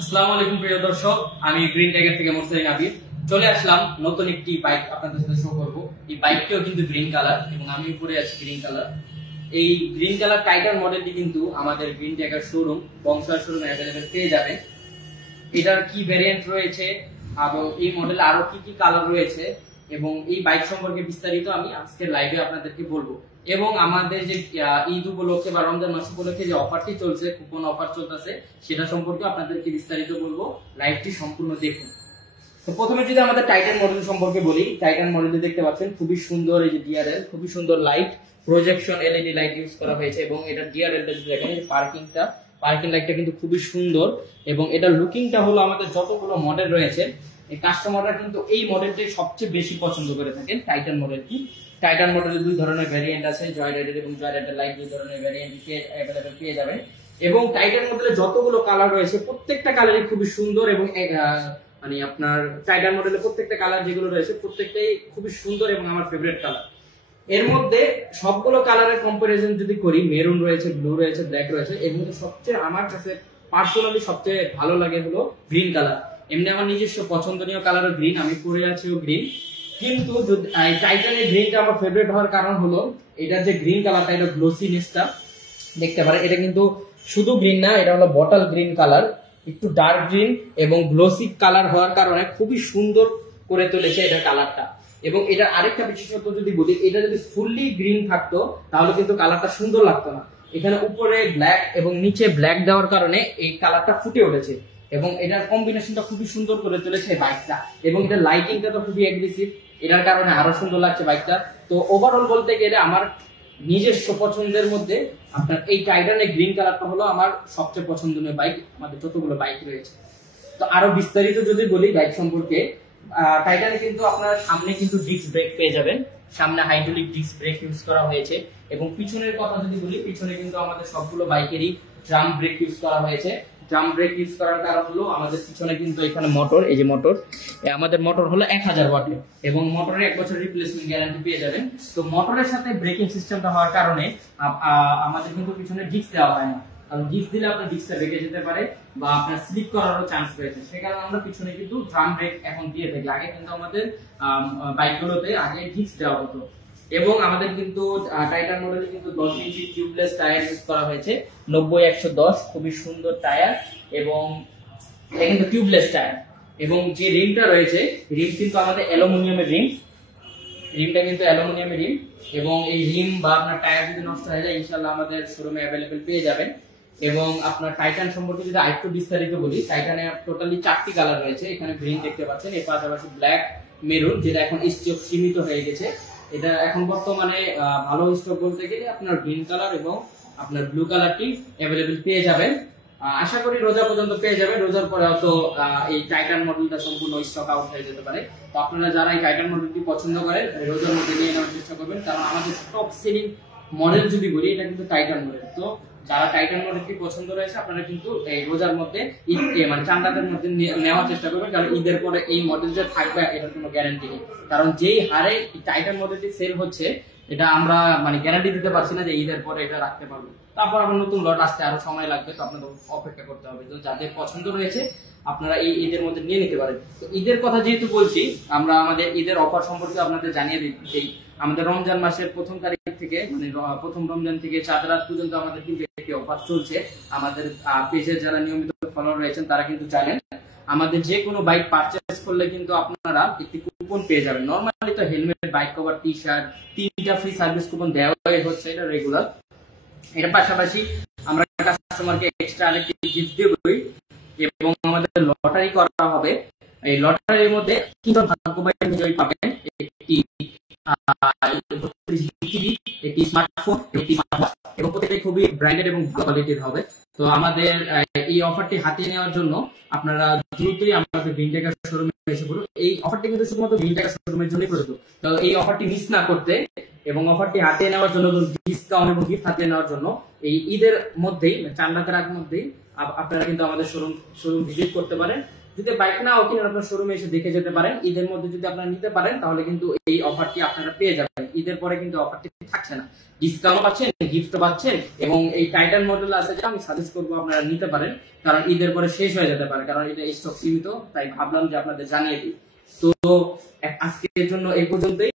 আসসালামু আলাইকুম প্রিয় দর্শক, আমি গ্রিন টাইগার থেকে মোরসালিন আবির চলে আসলাম নতুন একটি বাইক আপনাদের সাথে শো করব। এই বাইকটিও কিন্তু গ্রিন কালার এবং আমি উপরে আছি গ্রিন কালার। এই গ্রিন কালার টাইগার মডেলটি কিন্তু আমাদের গ্রিন টাইগার শোরুম বংশার শোরুমে অ্যাভেলেবেল পেয়ে যাবেন। এটার কি ভেরিয়েন্ট রয়েছে এবং এই মডেলে আরো কি কি কালার রয়েছে এবং এই বাইক সম্পর্কে বিস্তারিত আমি আজকের লাইভে আপনাদেরকে বলবো। এবং আমাদের যে ঈদ উপলক্ষে বা রমজান মাস উপলক্ষে যে অফারটি চলছে, কুপন অফার চলতেছে, সেটা সম্পর্কে আপনাদেরকে বিস্তারিত বলবো। লাইভটি সম্পূর্ণ দেখুন। তো প্রথমে যদি আমাদের টাইটান মডেল সম্পর্কে বলি, টাইটান মডেলে দেখতে পাচ্ছেন খুবই সুন্দর এই যে ডিআরএল, খুবই সুন্দর light, projection LED light use করা হয়েছে এবং এটা ডিআরএলটা যদি দেখেন, এই পার্কিং লাইটটা কিন্তু খুবই সুন্দর এবং এটা লুকিংটা হলো আমাদের যতগুলো মডেল রয়েছে এই কাস্টমাররা কিন্তু এই মডেলটি সবচেয়ে বেশি পছন্দ করে থাকেন। টাইটান মডেলটি, টাইটান মডেলের দুই ধরনের ভ্যারিয়েন্ট আছে, জয় রাইডার এবং জয় রাইডার লাইট, দুই ধরনের ভ্যারিয়েন্ট अवेलेबल পেয়ে যাবেন। এবং টাইটান মডেলে যতগুলো কালার রয়েছে প্রত্যেকটা কালারই খুবই সুন্দর এবং মানে আপনার টাইটান মডেলে প্রত্যেকটা কালার যেগুলো রয়েছে প্রত্যেকটাই খুবই সুন্দর এবং আমার ফেভারিট কালার। এর মধ্যে সবগুলো কালারের কম্পারিজন যদি করি, মেরুন রয়েছে, ব্লু রয়েছে, ব্ল্যাক রয়েছে, এর মধ্যে সবচেয়ে আমার কাছে পার্সোনালি সবচেয়ে ভালো লাগে হলো গ্রিন কালার। এমনি আমার নিজস্ব পছন্দনীয় কালার গ্রিন, আমি পরে আছিও গ্রিন। কিন্তু টাইটানের গ্রিনটা আমার ফেভারিট হওয়ার কারণ হলো এটার যে গ্রিন কালারটা, এটা গ্লোসিনেসটা দেখতে পারে। এটা কিন্তু শুধু গ্রিন না, এটা হলো বটল গ্রিন কালার, একটু ডার্ক গ্রিন এবং গ্লোসি কালার হওয়ার কারণে খুবই সুন্দর করে তুলেছে এটা কালারটা। এবং এটার আরেকটা বিশেষত্ব যদি বলি, এটা যদি ফুললি গ্রিন থাকতো তাহলে কিন্তু কালারটা সুন্দর লাগতো না। এখানে উপরে ব্ল্যাক এবং নিচে ব্ল্যাক দেওয়ার কারণে এই কালারটা ফুটে উঠেছে এবং এটার কম্বিনেশনটা খুবই সুন্দর করে তুলেছে বাইকটা। এবং এটা লাইটিংটা তো খুবই অ্যাগ্রেসিভ, এটার কারণে আরো সুন্দর লাগছে বাইকটা। তো ওভারঅল বলতে গেলে আমার নিজস্ব পছন্দের মধ্যে আপনার এই টাইটানের গ্রিন কালারটা হলো আমার সবচেয়ে পছন্দনীয় বাইক আমাদের যতগুলো বাইক রয়েছে। তো আরো বিস্তারিত যদি বলি বাইক সম্পর্কে, টাইটানে কিন্তু আপনার সামনে কিন্তু ডিস্ক ব্রেক পেয়ে যাবেন, সামনে হাইড্রোলিক ডিস্ক ব্রেক ইউজ করা হয়েছে। এবং পিছনের কথা যদি বলি, পিছনে কিন্তু আমাদের সবগুলো বাইকেরই ড্রাম ব্রেক ইউজ করা হয়েছে। ড্রাম ব্রেক ইউজ করার কারণ হলো আমাদের পিছনে কিন্তু এখানে মোটর, এই যে মোটর, আমাদের মোটর হলো 1000 ওয়াটের এবং মোটরের 1 বছর রিপ্লেসমেন্ট গ্যারান্টি পেয়ে যাবেন। তো মোটরের সাথে ব্রেকিং সিস্টেমটা হওয়ার কারণে আমাদের কিন্তু পিছনে ডিস্ক দেওয়া হয় না, কারণ ডিস্ক দিলে আপনার ডিস্কটা বেঁকে যেতে পারে বা আপনার স্লিপ করারও চান্স রয়েছে। সে কারণে আমরা পিছনে কিন্তু ড্রাম ব্রেক এখন দিয়ে থাকি। আগে কিন্তু আমাদের বাইকগুলোতে আগে ডিস্ক দেওয়া হতো। এবং আমাদের কিন্তু টাইটান মডেলে কিন্তু 10 ইঞ্চি টিউবলেস টায়ার ইউজ করা হয়েছে, 90-110, খুবই সুন্দর টায়ার এবং এটা কিন্তু টিউবলেস টায়ার। এবং যে রিমটা রয়েছে, রিম কিন্তু আমাদের অ্যালুমিনিয়ামের রিম, রিমটা কিন্তু অ্যালুমিনিয়ামের রিম। এবং এই রিম বা আপনার টায়ার যদি নষ্ট হয়ে যায় ইনশাআল্লাহ আমাদের শোরুমে অ্যাভেলেবেল পেয়ে যাবেন। এবং আপনার টাইটান সম্পর্কে যদি আরেকটু বিস্তারিত বলি, টাইটানে টোটালি 4টি কালার রয়েছে। এখানে গ্রিন দেখতে পাচ্ছেন, এর পাশাপাশি ব্ল্যাক, মেরুন, যেটা এখন স্টক সীমিত হয়ে গেছে। এটা এখন বর্তমানে ভালো স্টক বলতে গেলে আপনার গ্রিন কালার এবং আপনার ব্লু কালারটি অ্যাভেলেবেল পেয়ে যাবেন। আশা করি রোজা পর্যন্ত পেয়ে যাবেন, রোজার পরে হয়তো এই টাইটান মডেলটা সম্পূর্ণ স্টক আউট হয়ে যেতে পারে। তো আপনারা যারা এই টাইটান মডেলটি পছন্দ করেন রোজার মধ্যে নিয়ে নেওয়ার চেষ্টা করবেন, কারণ আমাদের টপ সেলিং মডেল যদি বলি এটা কিন্তু টাইটান মডেল। তো যারা টাইটান মডেলটি পছন্দ রয়েছে আপনারা কিন্তু এই রোজার মধ্যে মানে চান্দাদের মধ্যে নেওয়ার চেষ্টা করবেন, কারণ ঈদের পরে এই মডেল যে থাকবে এটার কোনো গ্যারান্টি নেই। কারণ যেই হারে টাইটান মডেলটি সেল হচ্ছে এটা আমরা মানে গ্যারান্টি দিতে পারছি না যে ঈদের পরে এটা রাখতে পারবো। তারপর আবার নতুন লট আসতে আরো সময় লাগবে, তো আপনাদের অপেক্ষা করতে হবে। তো যাদের পছন্দ রয়েছে আপনারা এই ঈদের মধ্যে নিয়ে নিতে পারেন। তো ঈদের কথা যেহেতু বলছি, আমরা আমাদের ঈদের অফার সম্পর্কে আপনাদের জানিয়ে দিই। আমাদের রমজান মাসের 1ম তারিখ থেকে মানে প্রথম রমজান থেকে 4 রাত পর্যন্ত আমাদের কিন্তু একটি অফার চলছে। আমাদের পেজে যারা নিয়মিত ফলোয়ার রয়েছেন তারা কিন্তু জানেন, আমাদের যে কোনো বাইক পারচেজ করলে কিন্তু আপনারা একটি কুপন পেয়ে যাবেন। নরমালি তো helmet, bike cover, T shirt 3টা ফ্রি সার্ভিস কুপন দেওয়াই হচ্ছে, এটা রেগুলার। এর পাশাপাশি আমরা কাস্টমারকে এক্সট্রা আরেকটি গিফট দেবই এবং আমাদের লটারি করা হবে। এই লটারির মধ্যে 3জন ভাগ্যবান বিজয়ী পাবেন একটি একটি স্মার্টফোন, একটি স্মার্টওয়াচ এবং প্রত্যেকটাই খুবই ব্র্যান্ডেড এবং ভালো কোয়ালিটির হবে। তো আমাদের এই অফারটি হাতিয়ে নেওয়ার জন্য আপনারা দ্রুতই আমাদের গ্রিন টাইগার শোরুমে এসে পড়ুন। এই অফারটি কিন্তু শুধুমাত্র গ্রিন টাইগার শোরুমের জন্যই প্রযোজ্য। তো এই অফারটি মিস না করতে এবং অফারটি হাতিয়ে নেওয়ার জন্য, ডিসকাউন্ট এবং গিফট হাতিয়ে নেওয়ার জন্য এই ঈদের মধ্যেই, চাঁদ রাতের আগের মধ্যেই আপনারা কিন্তু আমাদের শোরুম ভিজিট করতে পারেন যদি বাইক নাও কিনেন আপনার শোরুমে এসে দেখে যেতে পারেন। ঈদের মধ্যে যদি আপনারা নিতে পারেন তাহলে কিন্তু এই অফারটি আপনারা পেয়ে যাবেন। ঈদের পরে কিন্তু অফারটি থাকছে না, ডিসকাউন্ট পাচ্ছেন, গিফট পাচ্ছেন এবং এই টাইটান মডেল আছে যেটা আমি সাজেস্ট করবো আপনারা নিতে পারেন, কারণ ঈদের পরে শেষ হয়ে যেতে পারে, কারণ এটা স্টক সীমিত, তাই ভাবলাম যে আপনাদের জানিয়ে দিই। তো আজকের জন্য এই পর্যন্তই।